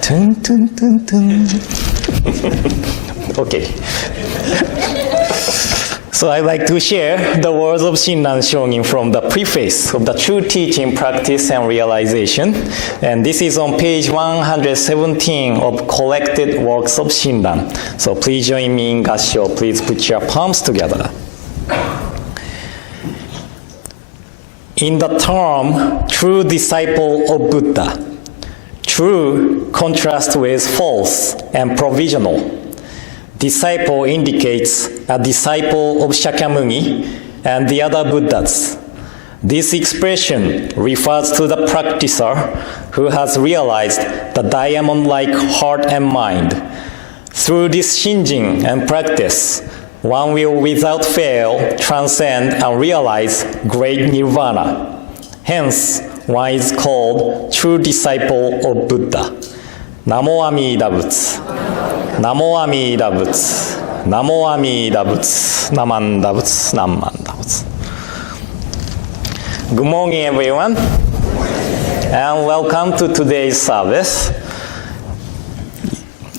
Dun, dun, dun, dun. Okay. So I'd like to share the words of Shinran Shōgin from the preface of the True Teaching, Practice, and Realization. And this is on page 117 of Collected Works of Shinran. So please join me in Gassho. Please put your palms together. In the term, true disciple of Buddha, true contrasts with false and provisional. Disciple indicates a disciple of Shakyamuni and the other Buddhas. This expression refers to the practitioner who has realized the diamond-like heart and mind. Through this Shinjin and practice, one will without fail transcend and realize great nirvana. Hence, one is called true disciple of Buddha. Namo Amida Butsu. Namo Amida Butsu. Namo Amida Butsu. Namanda Butsu. Namanda Butsu. Good morning, everyone, and welcome to today's service.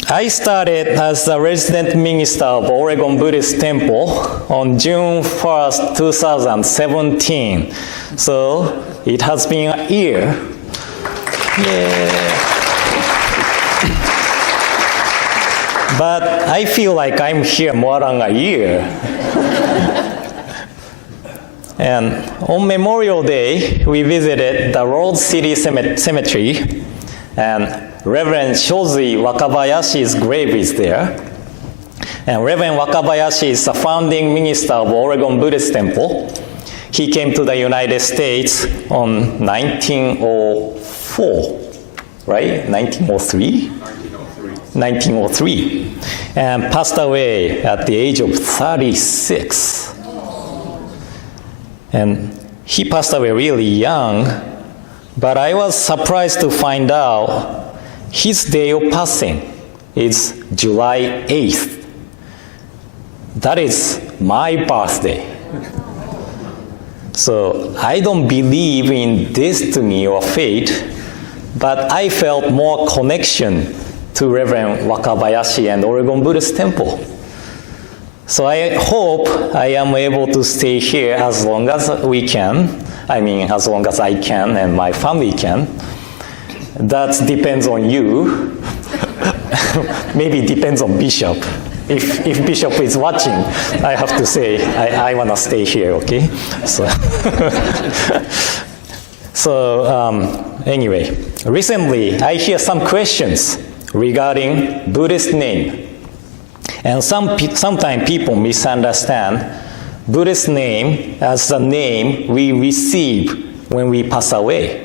I started as the resident minister of Oregon Buddhist Temple on June 1st, 2017. So it has been a year. Yeah. But I feel like I'm here more than a year. And on Memorial Day, we visited the Road City Cemetery, and Reverend Shoji Wakabayashi's grave is there. And Reverend Wakabayashi is the founding minister of Oregon Buddhist Temple. He came to the United States on 1904, right? 1903? 1903, and passed away at the age of 36. And he passed away really young, but I was surprised to find out his day of passing is July 8th. That is my birthday. So I don't believe in destiny or fate, but I felt more connection to Reverend Wakabayashi and Oregon Buddhist Temple. So I hope I am able to stay here as long as we can. I mean, as long as I can and my family can. That depends on you. Maybe it depends on Bishop. If Bishop is watching, I have to say, I want to stay here, okay? So, anyway, recently I hear some questions regarding Buddhist name. And sometimes people misunderstand Buddhist name as the name we receive when we pass away.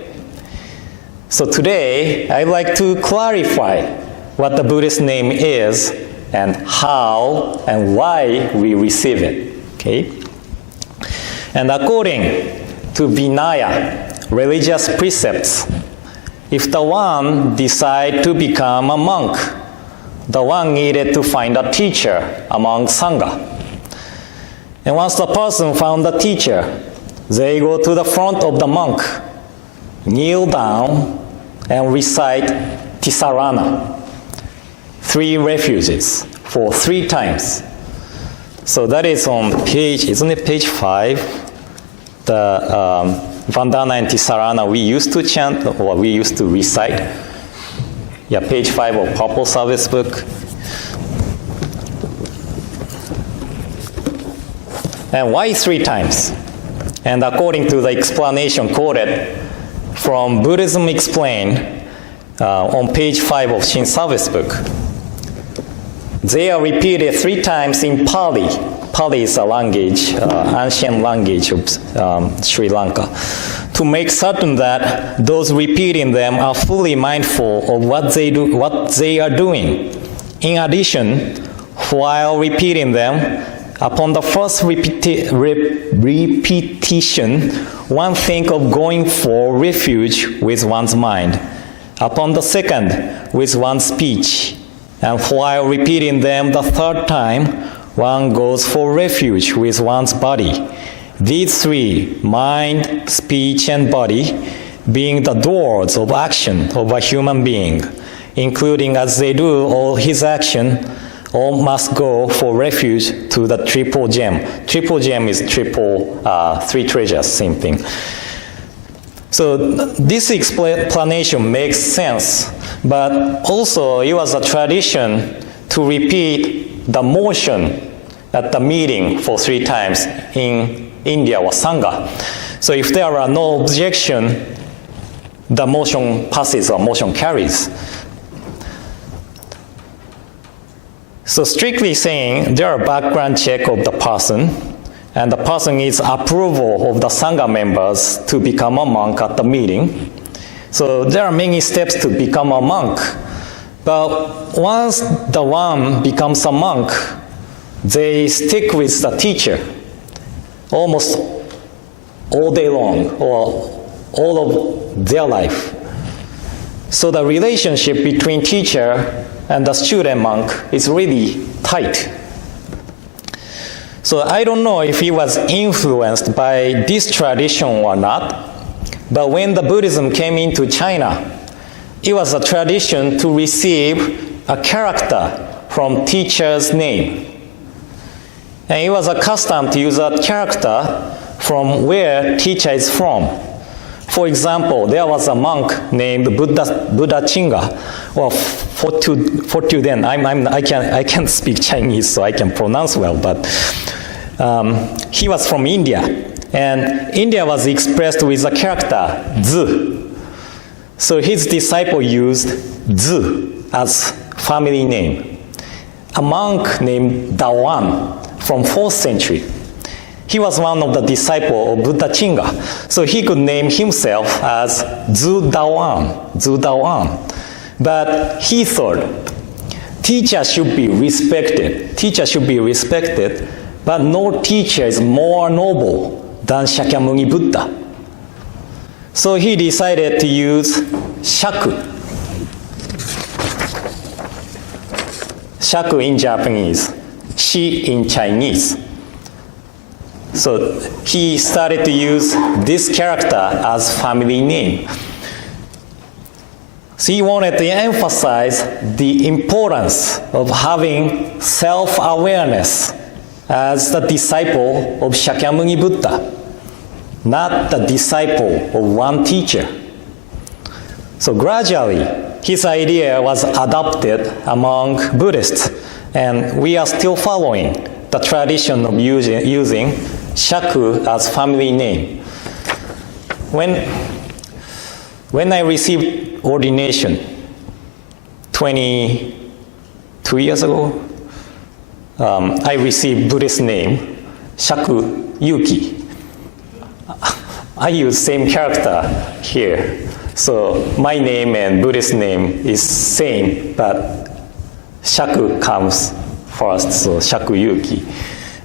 So today, I'd like to clarify what the Buddhist name is and how and why we receive it, okay? And according to Vinaya, religious precepts, if the one decide to become a monk, the one needed to find a teacher among Sangha. And once the person found a teacher, they go to the front of the monk, kneel down, and recite Tisarana, 3 refuges, for 3 times. So that is on page, isn't it page 5? The Vandana and Tisarana we used to chant, or we used to recite. Yeah, page 5 of Purple Service book. And why 3 times? And according to the explanation quoted from Buddhism Explained on page 5 of Shin Service book, they are repeated 3 times in Pali. Pali is a language, ancient language of Sri Lanka, to make certain that those repeating them are fully mindful of what they are doing. In addition, while repeating them, upon the first repetition, one think of going for refuge with one's mind. Upon the second, with one's speech. And while repeating them the 3rd time, one goes for refuge with one's body. These 3, mind, speech, and body, being the doors of action of a human being, including as they do all his action, all must go for refuge to the triple gem. Triple gem is three treasures, same thing. So this explanation makes sense, but also it was a tradition to repeat the motion at the meeting for 3 times in India or Sangha. So if there are no objection, the motion passes or motion carries. So strictly saying, there are background check of the person, and the person needs approval of the Sangha members to become a monk at the meeting. So there are many steps to become a monk. But once the one becomes a monk, they stick with the teacher almost all day long or all of their life. So the relationship between teacher and the student monk is really tight. So I don't know if he was influenced by this tradition or not, but when the Buddhism came into China, it was a tradition to receive a character from teacher's name. And it was a custom to use that character from where teacher is from. For example, there was a monk named Buddha Chinga. Well, for then, I can't speak Chinese, so I can pronounce well, but he was from India. And India was expressed with a character, Z. So his disciple used Z as family name. A monk named Dawan from 4th century. He was one of the disciples of Buddha Chinga. So he could name himself as Zu Dawan. But he thought, teacher should be respected. Teacher should be respected, but no teacher is more noble than Shakyamuni Buddha. So he decided to use Shaku. Shaku in Japanese, Shi in Chinese. So he started to use this character as family name. So he wanted to emphasize the importance of having self-awareness as the disciple of Shakyamuni Buddha, not the disciple of one teacher. So gradually, his idea was adopted among Buddhists, and we are still following the tradition of using Shaku as family name. When I received ordination 22 years ago, I received Buddhist name, Shaku Yuki. I use same character here. So my name and Buddhist name is same, but Shaku comes first, so Shaku Yuki.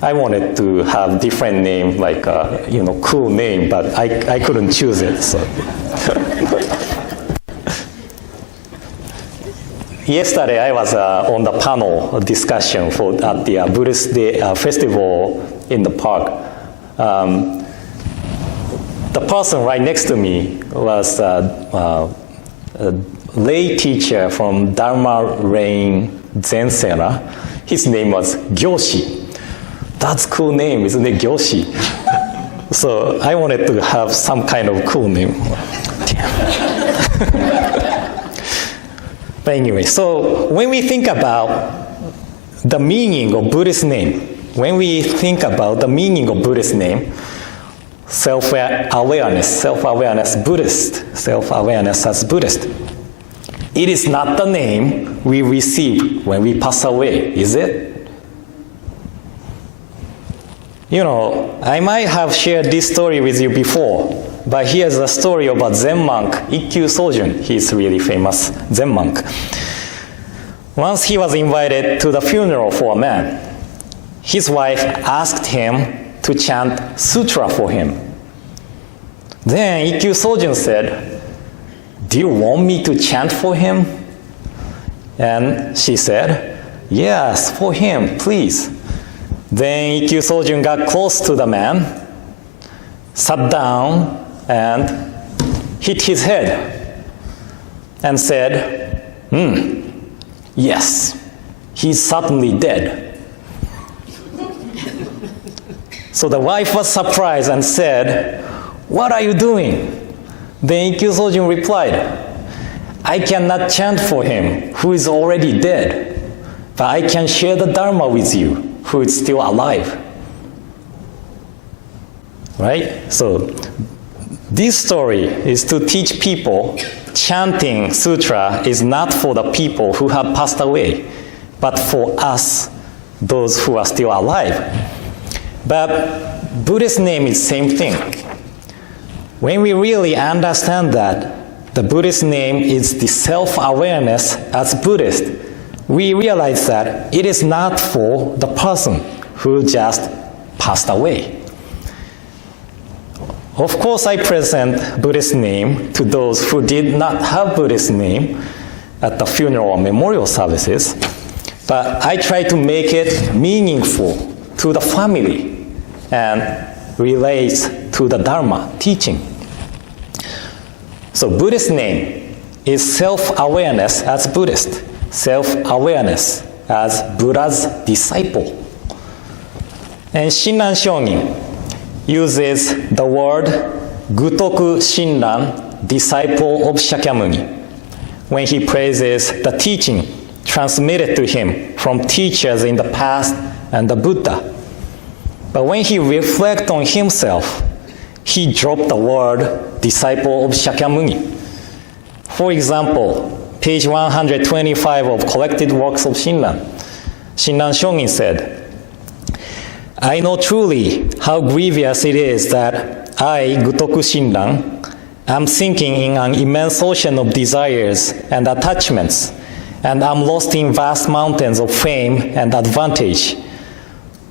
I wanted to have different name, like cool name, but I couldn't choose it. So. Yesterday I was on the panel discussion at the Buddhist Day festival in the park. The person right next to me was a lay teacher from Dharma Rain Zen Center. His name was Gyoshi. That's cool name, isn't it, Gyoshi? So I wanted to have some kind of cool name. But anyway, so when we think about the meaning of Buddhist name, self-awareness Buddhist, self-awareness as Buddhist, it is not the name we receive when we pass away, is it? I might have shared this story with you before, but here's a story about Zen monk, Ikkyu Sojun. He's a really famous Zen monk. Once he was invited to the funeral for a man. His wife asked him to chant sutra for him. Then Ikkyu Sojun said, "Do you want me to chant for him?" And she said, "Yes, for him, please." Then Ikkyu Sojun got close to the man, sat down, and hit his head and said, yes, he's certainly dead. So the wife was surprised and said, what are you doing? Then Ikkyu Sojun replied, I cannot chant for him who is already dead, but I can share the Dharma with you who is still alive. Right? So this story is to teach people chanting sutra is not for the people who have passed away, but for us, those who are still alive. But Buddhist name is same thing. When we really understand that the Buddhist name is the self-awareness as Buddhist, we realize that it is not for the person who just passed away. Of course, I present Buddhist name to those who did not have Buddhist name at the funeral or memorial services, but I try to make it meaningful to the family and relates to the Dharma teaching. So Buddhist name is self-awareness as Buddhist, self-awareness as Buddha's disciple. And Shinran Shonin uses the word Gutoku Shinran, disciple of Shakyamuni, when he praises the teaching transmitted to him from teachers in the past and the Buddha. But when he reflects on himself, he dropped the word disciple of Shakyamuni. For example, page 125 of Collected Works of Shinran, Shinran Shonin said, I know truly how grievous it is that I, Gutoku Shinran, am sinking in an immense ocean of desires and attachments, and am lost in vast mountains of fame and advantage,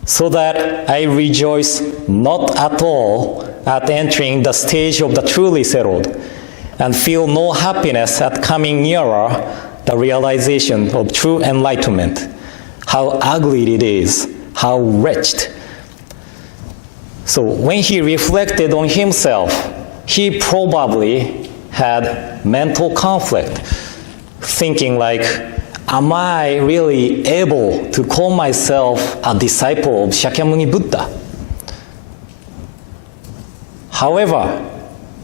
so that I rejoice not at all at entering the stage of the truly settled, and feel no happiness at coming nearer the realization of true enlightenment. How ugly it is, how wretched. So when he reflected on himself, he probably had mental conflict, thinking like, am I really able to call myself a disciple of Shakyamuni Buddha? However,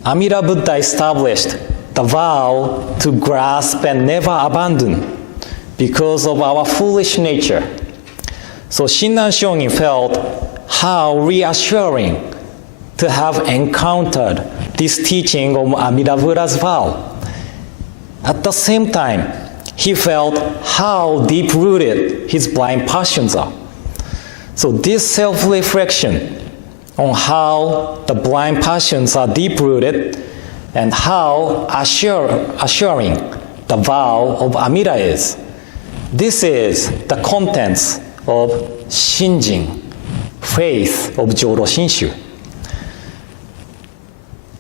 Amida Buddha established the vow to grasp and never abandon because of our foolish nature. So Shinran Shonin felt how reassuring to have encountered this teaching of Amida Buddha's vow. At the same time, he felt how deep-rooted his blind passions are. So this self-reflection on how the blind passions are deep-rooted and how assuring the vow of Amida is. This is the contents of Shinjin, faith of Jodo Shinshu.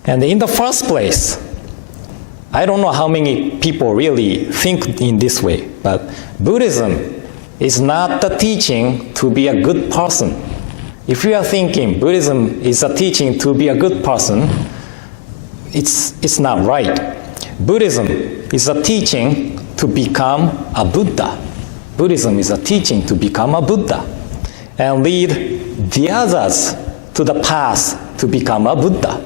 And in the first place, I don't know how many people really think in this way, but Buddhism is not the teaching to be a good person. If you are thinking Buddhism is a teaching to be a good person, it's not right. Buddhism is a teaching to become a Buddha. Buddhism is a teaching to become a Buddha and lead the others to the path to become a Buddha.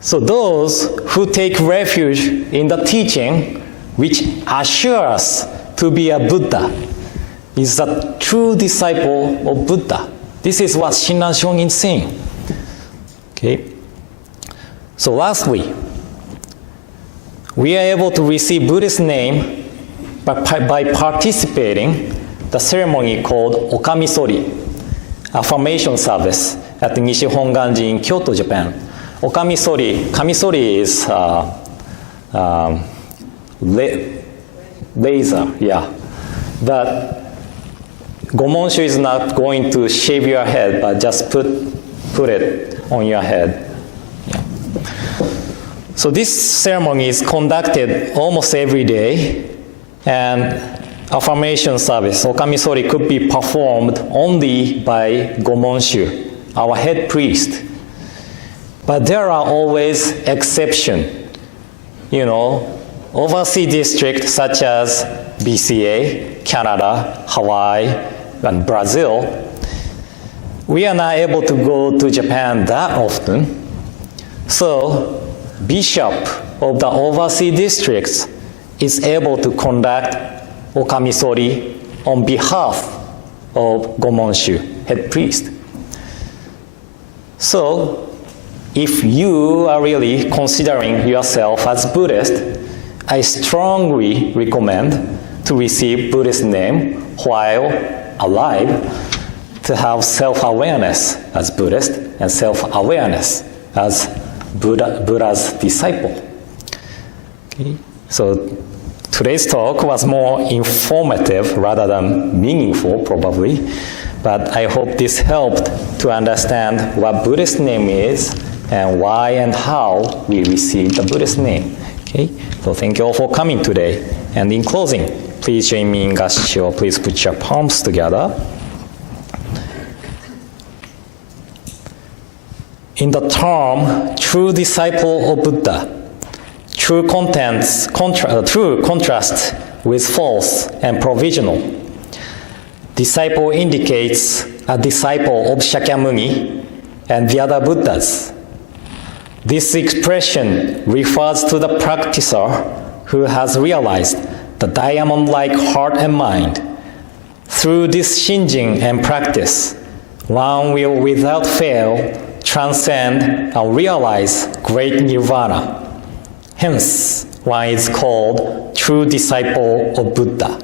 So those who take refuge in the teaching which assure us to be a Buddha is a true disciple of Buddha. This is what Shinran Shonin is saying. Okay. So lastly, we are able to receive Buddhist name by participating the ceremony called Okamisori, affirmation service at the Nishi Hongwanji in Kyoto, Japan. Kamisori is laser, yeah. But Gomonshu is not going to shave your head, but just put it on your head. Yeah. So this ceremony is conducted almost every day, and affirmation service, Okamisori, could be performed only by Gomonshu, our head priest. But there are always exceptions. Overseas districts such as BCA, Canada, Hawaii, and Brazil, we are not able to go to Japan that often. So, bishop of the overseas districts is able to conduct okamisori on behalf of Gomonshu, head priest. So, if you are really considering yourself as Buddhist, I strongly recommend to receive Buddhist name while alive, to have self-awareness as Buddhist and self-awareness as Buddha's disciple. Okay. So today's talk was more informative rather than meaningful, probably, but I hope this helped to understand what Buddhist name is and why and how we receive the Buddhist name. Okay, so thank you all for coming today. And in closing, please join me in Gassho. Please put your palms together. In the term true disciple of Buddha, true contrast with false and provisional. Disciple indicates a disciple of Shakyamuni and the other Buddhas. This expression refers to the practicer who has realized the diamond-like heart and mind. Through this Shinjin and practice, one will without fail transcend and realize great nirvana. Hence, one is called true disciple of Buddha.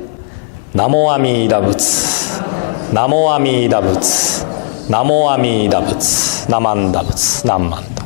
Namo Amida Butsu. Namo Amida Butsu. Namo Amida Butsu. Namanda Butsu. Namanda.